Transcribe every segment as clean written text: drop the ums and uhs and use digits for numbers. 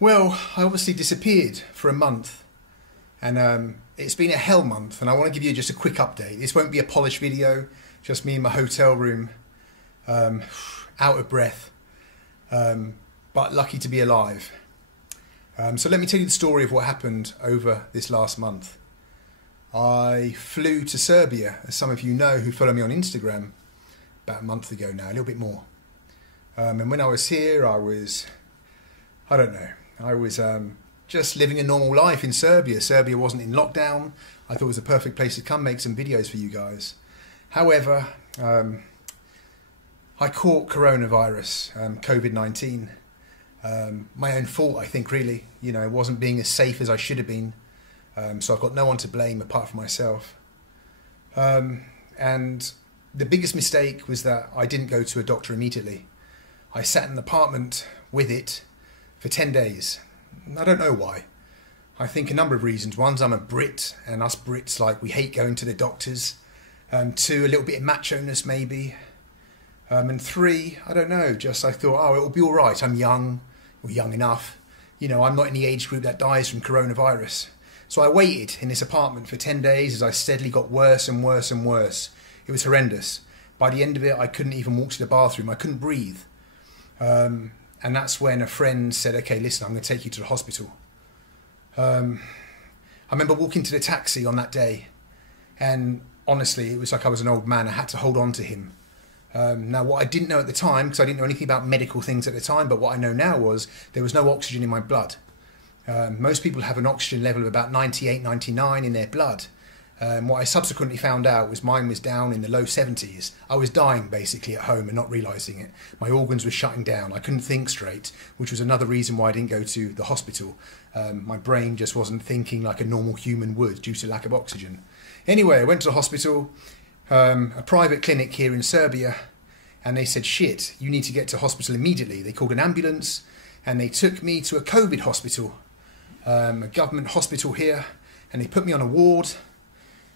Well, I obviously disappeared for a month, and it's been a hell month, and I want to give you just a quick update. This won't be a polished video, just me in my hotel room, out of breath, but lucky to be alive. So let me tell you the story of what happened over this last month. I flew to Serbia, as some of you know who follow me on Instagram, about a month ago now, a little bit more. And when I was here, I was just living a normal life in Serbia. Serbia wasn't in lockdown. I thought it was a perfect place to come make some videos for you guys. However, I caught coronavirus, COVID-19. My own fault, I think, really. You know, wasn't being as safe as I should have been. So I've got no one to blame apart from myself. And the biggest mistake was that I didn't go to a doctor immediately. I sat in an apartment with it for 10 days. I don't know why. I think a number of reasons. One's I'm a Brit, and us Brits, like, we hate going to the doctors. Two, a little bit of macho-ness maybe. And three, I don't know, just I thought, oh, it'll be all right. I'm young, or young enough. You know, I'm not in the age group that dies from coronavirus. So I waited in this apartment for 10 days as I steadily got worse and worse and worse. It was horrendous. By the end of it, I couldn't even walk to the bathroom. I couldn't breathe. And that's when a friend said, okay, listen, I'm going to take you to the hospital. I remember walking to the taxi on that day, and honestly, it was like I was an old man. I had to hold on to him. Now, what I didn't know at the time, because I didn't know anything about medical things at the time, but what I know now was there was no oxygen in my blood. Most people have an oxygen level of about 98, 99 in their blood. What I subsequently found out was mine was down in the low 70s. I was dying basically at home and not realising it. My organs were shutting down. I couldn't think straight, which was another reason why I didn't go to the hospital. My brain just wasn't thinking like a normal human would due to lack of oxygen. Anyway, I went to the hospital, a private clinic here in Serbia, and they said, shit, you need to get to hospital immediately. They called an ambulance and they took me to a COVID hospital, a government hospital here, and they put me on a ward.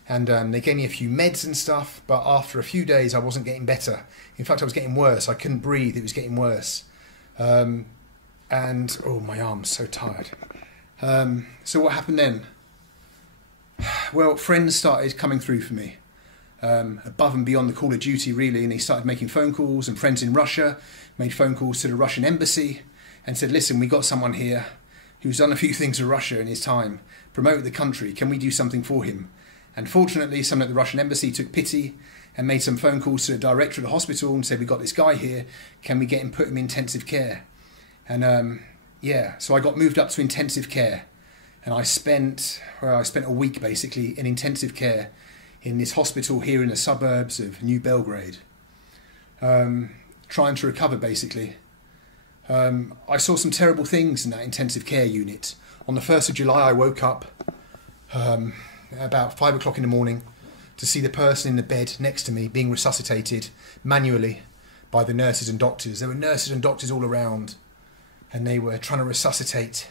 And they gave me a few meds and stuff, but after a few days I wasn't getting better. In fact, I was getting worse. I couldn't breathe. It was getting worse. And, oh, my arm's so tired. So what happened then? Well, friends started coming through for me, above and beyond the call of duty, really, and they started making phone calls, and friends in Russia made phone calls to the Russian embassy and said, listen, we got someone here who's done a few things for Russia in his time, promoted the country. Can we do something for him? And fortunately, someone at the Russian embassy took pity and made some phone calls to the director of the hospital and said, we got this guy here, can we get him, put him in intensive care? And yeah, so I got moved up to intensive care. And I spent a week basically in intensive care in this hospital here in the suburbs of New Belgrade, trying to recover basically. I saw some terrible things in that intensive care unit. On the 1st of July, I woke up about 5 o'clock in the morning to see the person in the bed next to me being resuscitated manually by the nurses and doctors. There were nurses and doctors all around, and they were trying to resuscitate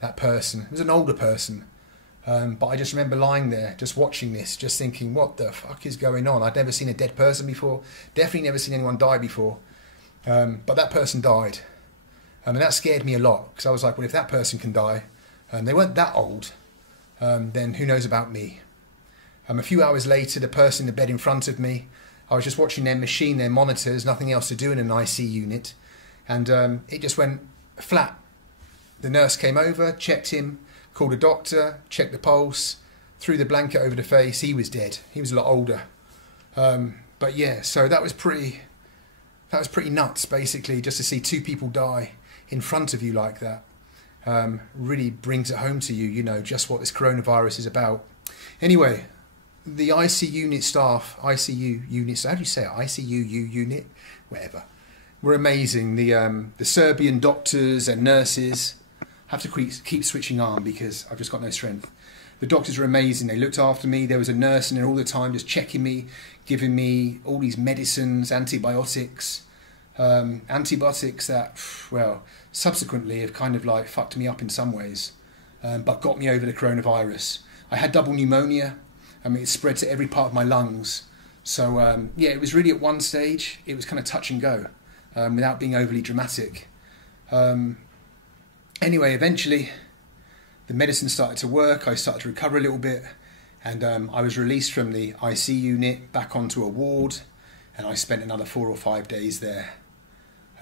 that person. It was an older person, but I just remember lying there, just watching this, just thinking, what the fuck is going on? I'd never seen a dead person before, definitely never seen anyone die before, but that person died. And that scared me a lot, because I was like, well, if that person can die, and they weren't that old, then who knows about me. A few hours later, the person in the bed in front of me, I was just watching their machine, their monitors, nothing else to do in an IC unit, and it just went flat. The nurse came over, checked him, called a doctor, checked the pulse, threw the blanket over the face. He was dead. He was a lot older. But yeah, so that was pretty nuts, basically, just to see two people die in front of you like that. Really brings it home to you, you know, just what this coronavirus is about. Anyway, the ICU unit staff, how do you say it? ICU unit, whatever, were amazing. The Serbian doctors and nurses, I have to keep switching arm because I've just got no strength. The doctors were amazing. They looked after me. There was a nurse in there all the time, just checking me, giving me all these medicines, antibiotics that, well, subsequently have kind of like fucked me up in some ways, but got me over the coronavirus. I had double pneumonia. I mean, it spread to every part of my lungs. So yeah, it was really at one stage, it was kind of touch and go, without being overly dramatic. Anyway, eventually the medicine started to work. I started to recover a little bit, and I was released from the IC unit back onto a ward, and I spent another 4 or 5 days there.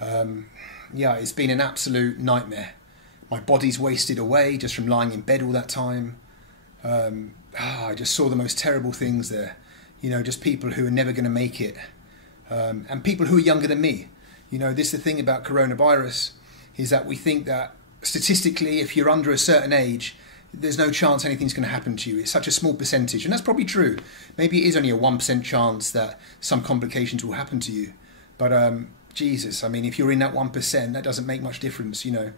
Yeah, it's been an absolute nightmare. My body's wasted away just from lying in bed all that time. I just saw the most terrible things there. You know, just people who are never going to make it. And people who are younger than me. You know, this is the thing about coronavirus, is that we think that statistically, if you're under a certain age, there's no chance anything's going to happen to you. It's such a small percentage, and that's probably true. Maybe it is only a 1% chance that some complications will happen to you. But Jesus, I mean, if you're in that 1%, that doesn't make much difference, you know.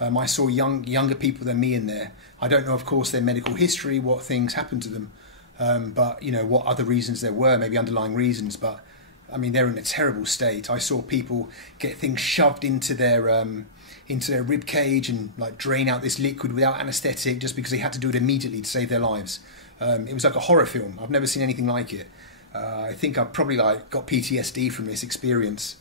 I saw younger people than me in there. I don't know, of course, their medical history, what things happened to them, but, you know, what other reasons there were, maybe underlying reasons. But, I mean, they're in a terrible state. I saw people get things shoved into their rib cage and, like, drain out this liquid without anaesthetic just because they had to do it immediately to save their lives. It was like a horror film. I've never seen anything like it. I think I've probably, like, got PTSD from this experience.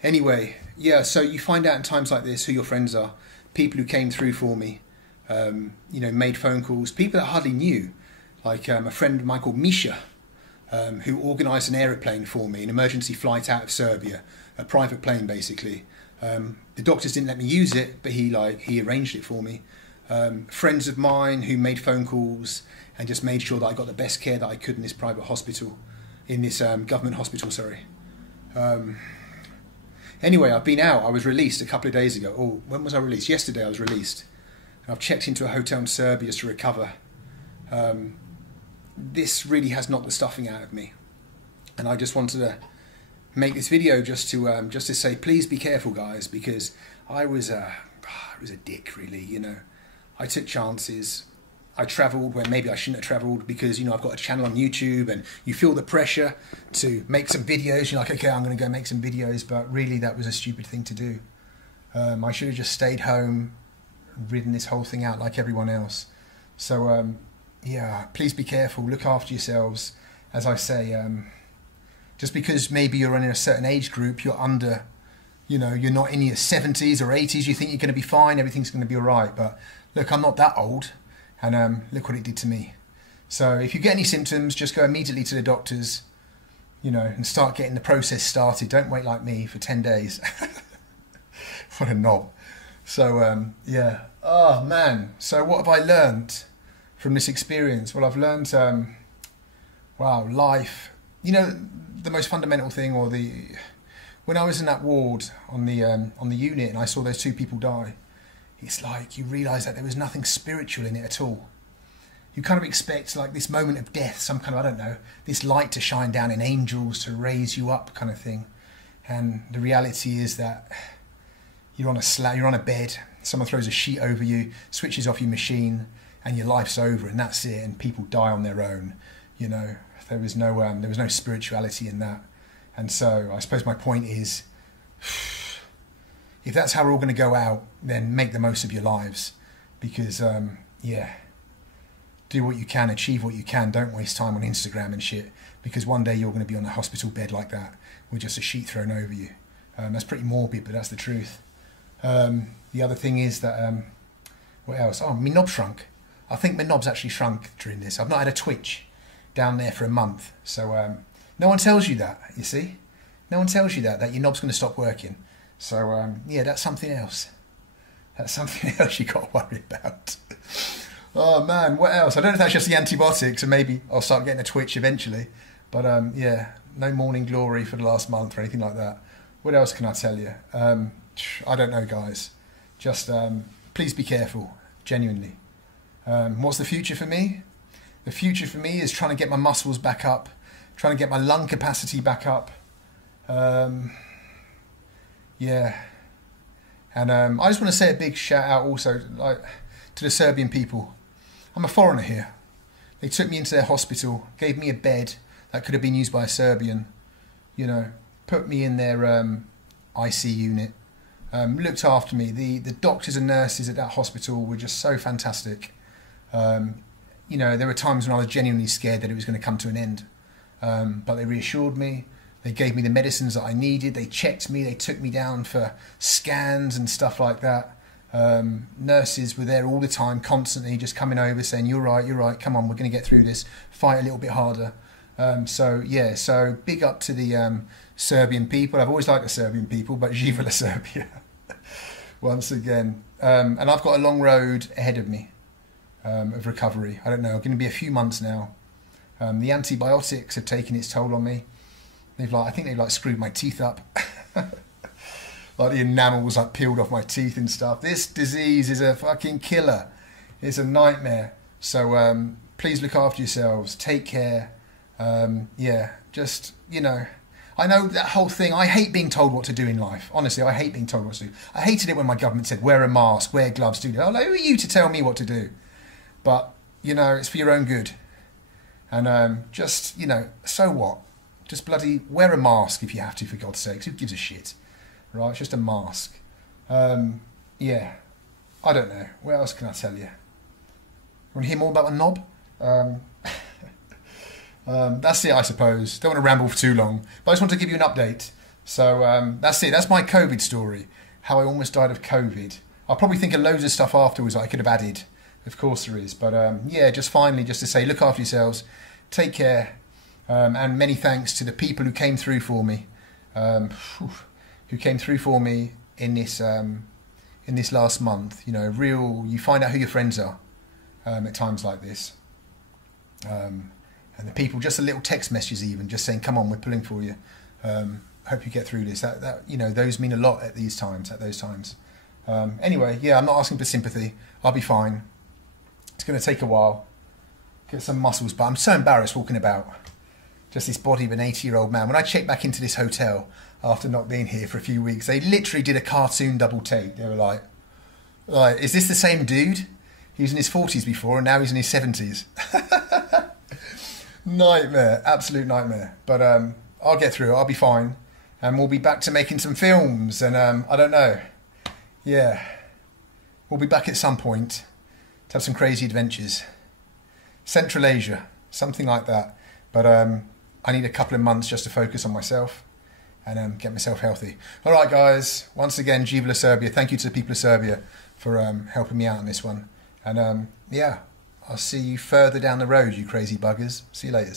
Anyway, yeah, so you find out in times like this who your friends are, people who came through for me, you know, made phone calls, people that I hardly knew, like a friend of mine called Misha, who organised an aeroplane for me, an emergency flight out of Serbia, a private plane basically. The doctors didn't let me use it, but he arranged it for me. Friends of mine who made phone calls and just made sure that I got the best care that I could in this private hospital, in this government hospital, sorry. Anyway, I've been out. I was released a couple of days ago. Oh, when was I released? Yesterday I was released. And I've checked into a hotel in Serbia to recover. This really has knocked the stuffing out of me. And I just wanted to make this video just to say, please be careful, guys, because I was a dick, really, you know. I took chances. I travelled where maybe I shouldn't have travelled because, you know, I've got a channel on YouTube and you feel the pressure to make some videos. You're like, okay, I'm going to go make some videos, but really that was a stupid thing to do. I should have just stayed home, ridden this whole thing out like everyone else. So, yeah, please be careful. Look after yourselves. As I say, just because maybe you're in a certain age group, you're under, you know, you're not in your 70s or 80s, you think you're going to be fine, everything's going to be all right. But look, I'm not that old. And look what it did to me. So if you get any symptoms, just go immediately to the doctors, you know, and start getting the process started. Don't wait like me for 10 days. What a knob. So, yeah. Oh, man. So what have I learned from this experience? Well, I've learned, wow, life. You know, the most fundamental thing, or when I was in that ward on the unit and I saw those 2 people die, it's like you realise that there was nothing spiritual in it at all. You kind of expect, like, this moment of death, some kind of, I don't know, this light to shine down in angels to raise you up kind of thing. And the reality is that you're on a bed, someone throws a sheet over you, switches off your machine, and your life's over, and that's it, and people die on their own. You know, there was no spirituality in that. And so I suppose my point is, if that's how we're all going to go out, then make the most of your lives, because, yeah, do what you can, achieve what you can, don't waste time on Instagram and shit, because one day you're going to be on a hospital bed like that, with just a sheet thrown over you. That's pretty morbid, but that's the truth. The other thing is that, what else? Oh, my knob shrunk. I think my knob's actually shrunk during this. I've not had a twitch down there for a month, so no one tells you that, you see? No one tells you that your knob's going to stop working. So, yeah, that's something else. That's something else you got to worry about. Oh, man, what else? I don't know if that's just the antibiotics, and maybe I'll start getting a twitch eventually. But, yeah, no morning glory for the last month or anything like that. What else can I tell you? I don't know, guys. Just please be careful, genuinely. What's the future for me? The future for me is trying to get my muscles back up, trying to get my lung capacity back up. Yeah, and I just want to say a big shout out also, like, to the Serbian people. I'm a foreigner here. They took me into their hospital, gave me a bed that could have been used by a Serbian, you know, put me in their IC unit, looked after me. The doctors and nurses at that hospital were just so fantastic. You know, there were times when I was genuinely scared that it was going to come to an end, but they reassured me. They gave me the medicines that I needed. They checked me. They took me down for scans and stuff like that. Nurses were there all the time, constantly just coming over saying, you're right, come on, we're going to get through this, fight a little bit harder. So yeah, so big up to the Serbian people. I've always liked the Serbian people, but Živala Serbia once again. And I've got a long road ahead of me of recovery. I don't know, it's going to be a few months now. The antibiotics have taken its toll on me. I think they've screwed my teeth up. Like the enamel was peeled off my teeth and stuff. This disease is a fucking killer. It's a nightmare. So please look after yourselves. Take care. Yeah, just, I know that whole thing. I hate being told what to do in life. Honestly, I hate being told what to do. I hated it when my government said, wear a mask, wear gloves, do that. I'm like, who are you to tell me what to do? But, it's for your own good. And just, so what? Just bloody wear a mask if you have to, for God's sakes. Who gives a shit? Right, it's just a mask. Yeah, I don't know. What else can I tell you? Want to hear more about a knob? That's it, I suppose. Don't want to ramble for too long, but I just want to give you an update. So that's it. That's my COVID story. How I almost died of COVID. I'll probably think of loads of stuff afterwards that I could have added. Of course there is. But yeah, just finally, just to say, look after yourselves. Take care. And many thanks to the people who came through for me. Who came through for me in this last month. You find out who your friends are at times like this. And the people, just a little text messages even, just saying, come on, we're pulling for you. Hope you get through this. Those mean a lot at those times. Anyway, yeah, I'm not asking for sympathy. I'll be fine. It's going to take a while. Get some muscles, but I'm so embarrassed walking about. Just this body of an 80-year-old man. When I checked back into this hotel after not being here for a few weeks, they literally did a cartoon double take. They were like, is this the same dude? He was in his 40s before and now he's in his 70s. Nightmare, absolute nightmare. But I'll get through it, I'll be fine. And we'll be back to making some films and I don't know. Yeah, we'll be back at some point to have some crazy adventures. Central Asia, something like that. But I need a couple of months just to focus on myself and get myself healthy. All right, guys. Once again, Živala Serbia. Thank you to the people of Serbia for helping me out on this one. And yeah, I'll see you further down the road, you crazy buggers. See you later.